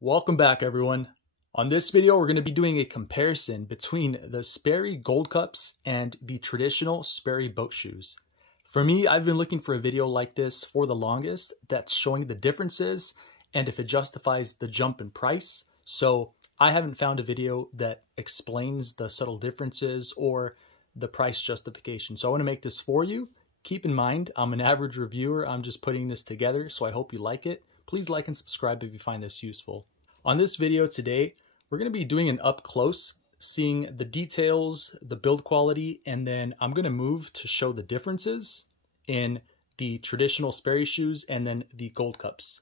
Welcome back, everyone. On this video, we're going to be doing a comparison between the Sperry Gold Cups and the traditional Sperry boat shoes. For me, I've been looking for a video like this for the longest that's showing the differences and if it justifies the jump in price. So I haven't found a video that explains the subtle differences or the price justification. So I want to make this for you. Keep in mind, I'm an average reviewer. I'm just putting this together, so I hope you like it. Please like and subscribe if you find this useful. On this video today, we're going to be doing an up close, seeing the details, the build quality, and then I'm going to move to show the differences in the traditional Sperry shoes and then the Gold Cups.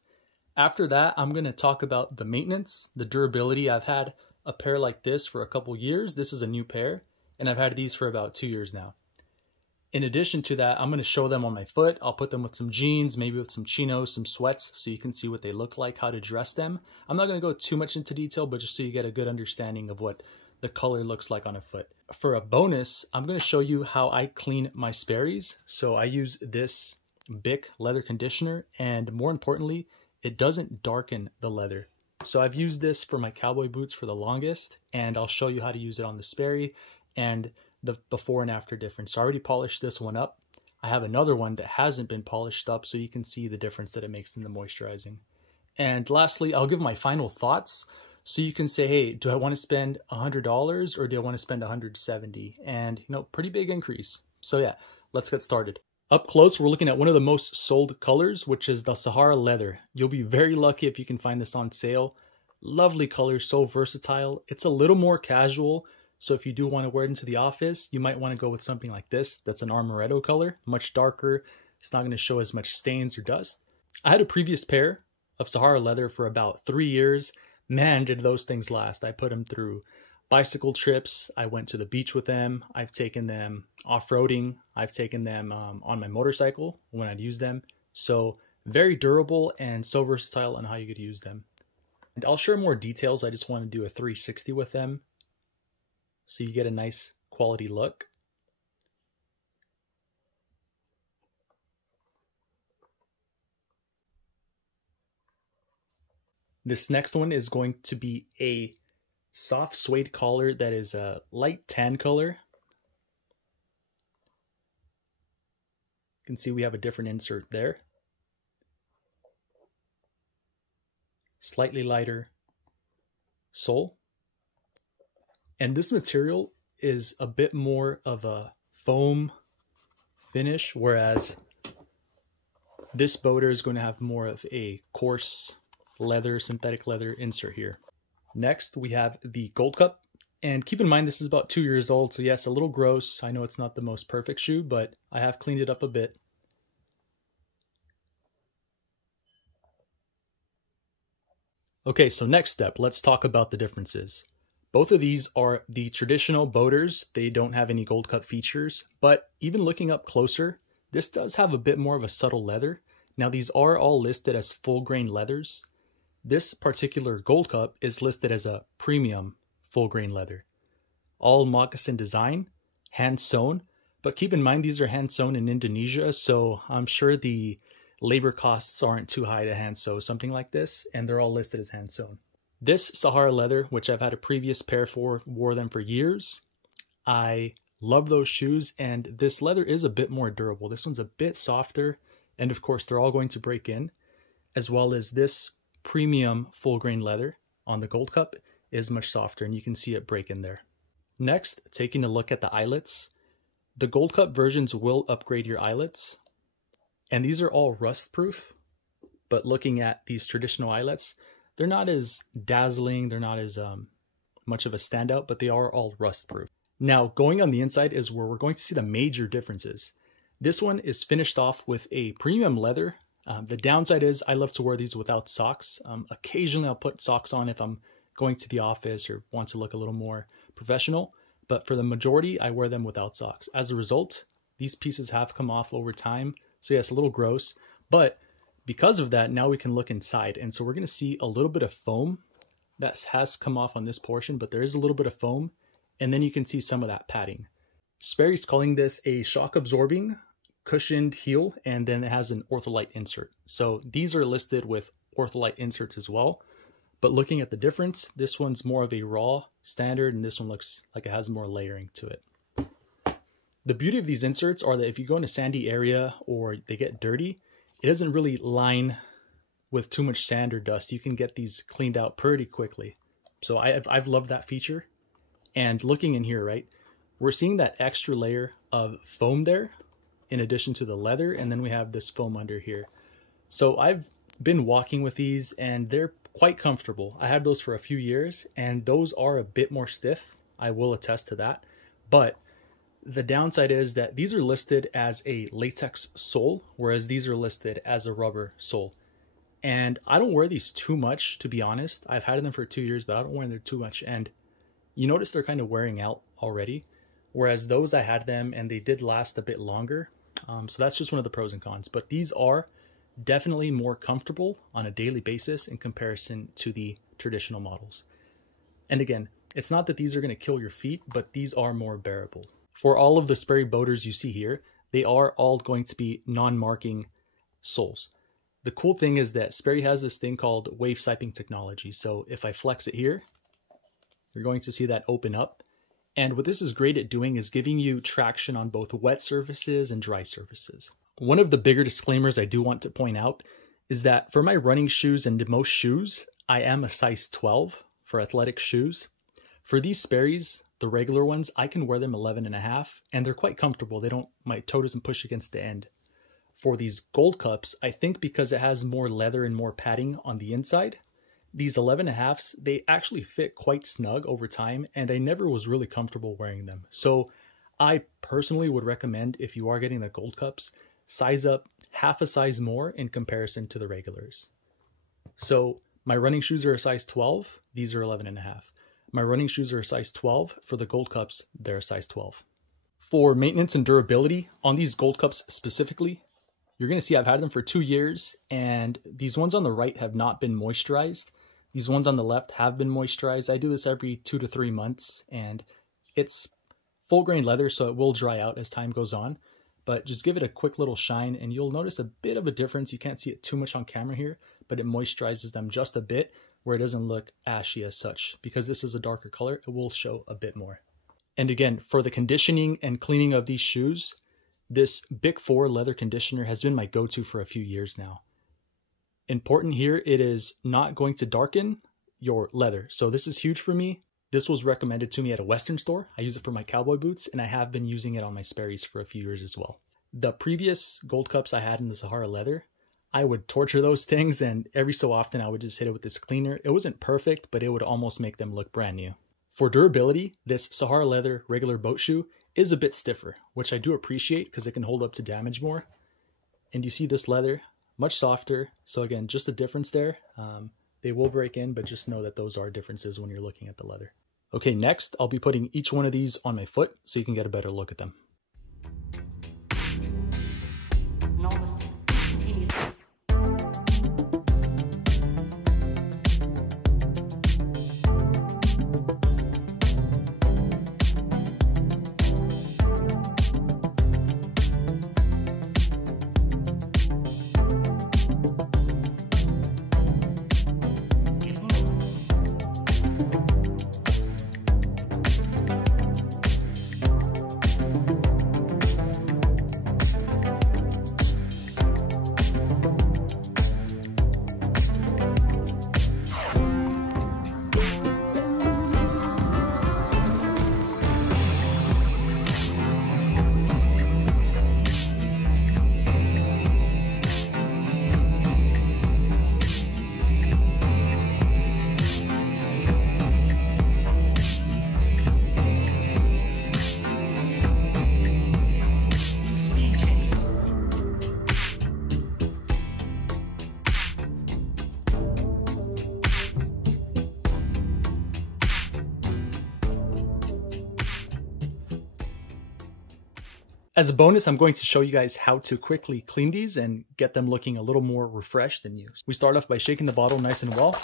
After that, I'm going to talk about the maintenance, the durability. I've had a pair like this for a couple years. This is a new pair, and I've had these for about 2 years now. In addition to that, I'm going to show them on my foot. I'll put them with some jeans, maybe with some chinos, some sweats, so you can see what they look like, how to dress them. I'm not going to go too much into detail, but just so you get a good understanding of what the color looks like on a foot. For a bonus, I'm going to show you how I clean my Sperry's. So I use this Bic leather conditioner, and more importantly, it doesn't darken the leather. So I've used this for my cowboy boots for the longest, and I'll show you how to use it on the Sperry and the before and after difference. So I already polished this one up. I have another one that hasn't been polished up, so you can see the difference that it makes in the moisturizing. And lastly, I'll give my final thoughts, so you can say, hey, do I want to spend $100 or do I want to spend $170? And, pretty big increase. So yeah, let's get started. Up close, we're looking at one of the most sold colors, which is the Sahara leather. You'll be very lucky if you can find this on sale. Lovely color, so versatile. It's a little more casual. So if you do want to wear it into the office, you might want to go with something like this. That's an Amaretto color, much darker. It's not going to show as much stains or dust. I had a previous pair of Sahara leather for about 3 years. Man, did those things last. I put them through bicycle trips. I went to the beach with them. I've taken them off-roading. I've taken them on my motorcycle when I'd use them. So very durable and so versatile on how you could use them. And I'll share more details. I just want to do a 360 with them, so you get a nice quality look. This next one is going to be a soft suede collar that is a light tan color. You can see we have a different insert there. Slightly lighter sole. And this material is a bit more of a foam finish, whereas this boater is going to have more of a coarse leather, synthetic leather insert here. Next, we have the Gold Cup. And keep in mind, this is about 2 years old, so yes, a little gross. I know it's not the most perfect shoe, but I have cleaned it up a bit. Okay, so next step, let's talk about the differences. Both of these are the traditional boaters. They don't have any Gold Cup features, but even looking up closer, this does have a bit more of a subtle leather. Now these are all listed as full grain leathers. This particular Gold Cup is listed as a premium full grain leather. All moccasin design, hand sewn, but keep in mind these are hand sewn in Indonesia, so I'm sure the labor costs aren't too high to hand sew something like this, and they're all listed as hand sewn. This Sahara leather, which I've had a previous pair for, wore them for years. I love those shoes, and this leather is a bit more durable. This one's a bit softer, and of course they're all going to break in, as well as this premium full grain leather on the Gold Cup is much softer, and you can see it break in there. Next, taking a look at the eyelets. The Gold Cup versions will upgrade your eyelets, and these are all rust proof, but looking at these traditional eyelets, they're not as dazzling, they're not as much of a standout, but they are all rust proof. Now, going on the inside is where we're going to see the major differences. This one is finished off with a premium leather. The downside is I love to wear these without socks. Occasionally I'll put socks on if I'm going to the office or want to look a little more professional, but for the majority, I wear them without socks. As a result, these pieces have come off over time. So yes, a little gross, but because of that, now we can look inside. And so we're going to see a little bit of foam that has come off on this portion, but there is a little bit of foam. And then you can see some of that padding. Sperry's calling this a shock absorbing cushioned heel, and then it has an ortholite insert. So these are listed with Ortholite inserts as well. But looking at the difference, this one's more of a raw standard, and this one looks like it has more layering to it. The beauty of these inserts are that if you go in a sandy area or they get dirty, it doesn't really line with too much sand or dust. You can get these cleaned out pretty quickly. So I've loved that feature. And looking in here, right, we're seeing that extra layer of foam there in addition to the leather, and then we have this foam under here. So I've been walking with these and they're quite comfortable. I had those for a few years and those are a bit more stiff. I will attest to that. But the downside is that these are listed as a latex sole, whereas these are listed as a rubber sole. And I don't wear these too much, to be honest. I've had them for 2 years, but I don't wear them too much. And you notice they're kind of wearing out already. Whereas those, I had them and they did last a bit longer. So that's just one of the pros and cons. But these are definitely more comfortable on a daily basis in comparison to the traditional models. And again, it's not that these are going to kill your feet, but these are more bearable. For all of the Sperry boaters you see here, they are all going to be non-marking soles. The cool thing is that Sperry has this thing called wave siping technology. So if I flex it here, you're going to see that open up. And what this is great at doing is giving you traction on both wet surfaces and dry surfaces. One of the bigger disclaimers I do want to point out is that for my running shoes and most shoes, I am a size 12 for athletic shoes. For these Sperry's, the regular ones, I can wear them 11.5 and they're quite comfortable. My toe doesn't push against the end. For these Gold Cups, I think because it has more leather and more padding on the inside, these 11.5s, they actually fit quite snug over time and I never was really comfortable wearing them. So I personally would recommend, if you are getting the Gold Cups, size up half a size more in comparison to the regulars. So my running shoes are a size 12, these are 11.5. My running shoes are a size 12. For the Gold Cups, they're a size 12. For maintenance and durability, on these Gold Cups specifically, you're going to see I've had them for 2 years, and these ones on the right have not been moisturized. These ones on the left have been moisturized. I do this every 2 to 3 months, and it's full grain leather, so it will dry out as time goes on. But just give it a quick little shine, and you'll notice a bit of a difference. You can't see it too much on camera here, but it moisturizes them just a bit, where it doesn't look ashy as such. Because this is a darker color, it will show a bit more. And again, for the conditioning and cleaning of these shoes, this Bic 4 leather conditioner has been my go-to for a few years now. Important here, it is not going to darken your leather. So this is huge for me. This was recommended to me at a Western store. I use it for my cowboy boots, and I have been using it on my Sperry's for a few years as well. The previous Gold Cups I had in the Sahara leather, I would torture those things, and every so often I would just hit it with this cleaner. It wasn't perfect, but it would almost make them look brand new. For durability, this Sahara leather regular boat shoe is a bit stiffer, which I do appreciate because it can hold up to damage more. And you see this leather, much softer. So again, just a difference there. They will break in, but just know that those are differences when you're looking at the leather. Okay, next I'll be putting each one of these on my foot so you can get a better look at them. As a bonus, I'm going to show you guys how to quickly clean these and get them looking a little more refreshed and new. We start off by shaking the bottle nice and well.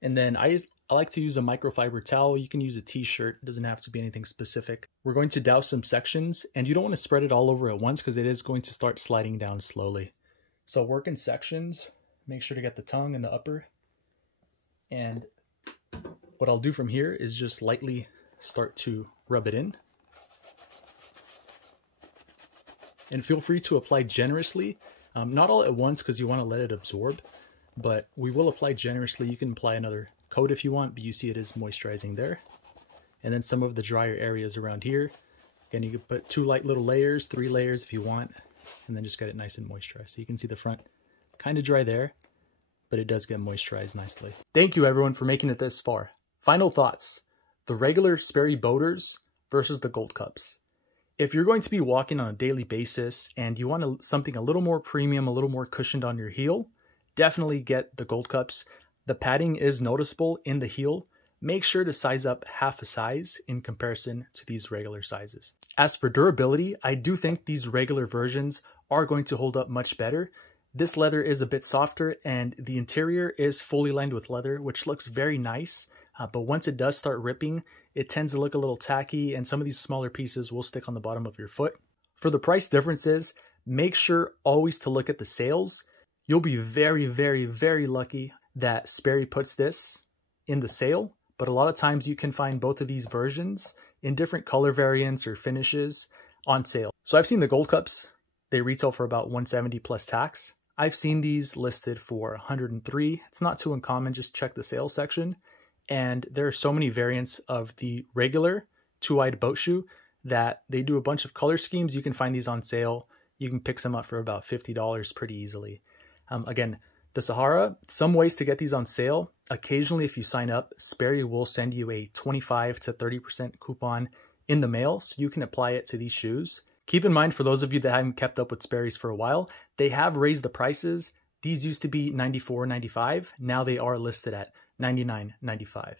And then I like to use a microfiber towel. You can use a t-shirt. It doesn't have to be anything specific. We're going to douse some sections, and you don't want to spread it all over at once because it is going to start sliding down slowly. So work in sections, make sure to get the tongue and the upper. And what I'll do from here is just lightly start to rub it in. And feel free to apply generously, not all at once because you want to let it absorb, but we will apply generously. You can apply another coat if you want, but you see it is moisturizing there. And then some of the drier areas around here. Again, you can put 2 light little layers, 3 layers if you want, and then just get it nice and moisturized. So you can see the front kind of dry there, but it does get moisturized nicely. Thank you everyone for making it this far. Final thoughts: the regular Sperry boaters versus the gold cups. If you're going to be walking on a daily basis and you want something a little more premium, a little more cushioned on your heel, definitely get the gold cups. The padding is noticeable in the heel. Make sure to size up half a size in comparison to these regular sizes. As for durability, I do think these regular versions are going to hold up much better. This leather is a bit softer and the interior is fully lined with leather, which looks very nice. But once it does start ripping, it tends to look a little tacky and some of these smaller pieces will stick on the bottom of your foot. For the price differences, make sure always to look at the sales. You'll be very, very, very lucky that Sperry puts this in the sale, but a lot of times you can find both of these versions in different color variants or finishes on sale. So I've seen the gold cups, they retail for about $170 plus tax. I've seen these listed for $103. It's not too uncommon, just check the sales section. And there are so many variants of the regular 2-eyed boat shoe that they do a bunch of color schemes. You can find these on sale. You can pick some up for about $50 pretty easily. Again, the Sahara, some ways to get these on sale. Occasionally, if you sign up, Sperry will send you a 25 to 30% coupon in the mail, so you can apply it to these shoes. Keep in mind, for those of you that haven't kept up with Sperry's for a while, they have raised the prices. These used to be $94.95. Now they are listed at $99.95.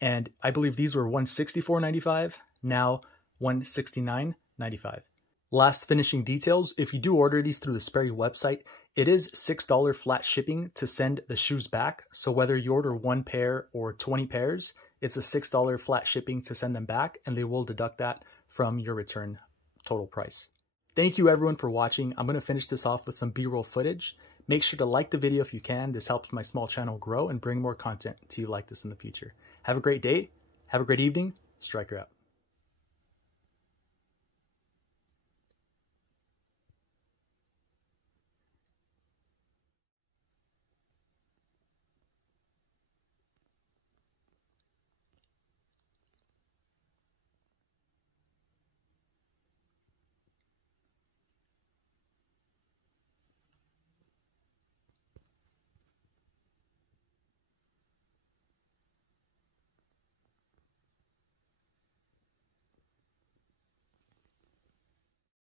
And I believe these were $164.95, now $169.95. Last finishing details, if you do order these through the Sperry website, it is $6 flat shipping to send the shoes back. So whether you order 1 pair or 20 pairs, it's a $6 flat shipping to send them back, and they will deduct that from your return total price. Thank you everyone for watching. I'm going to finish this off with some B-roll footage. Make sure to like the video if you can. This helps my small channel grow and bring more content to you like this in the future. Have a great day. Have a great evening. Striker out.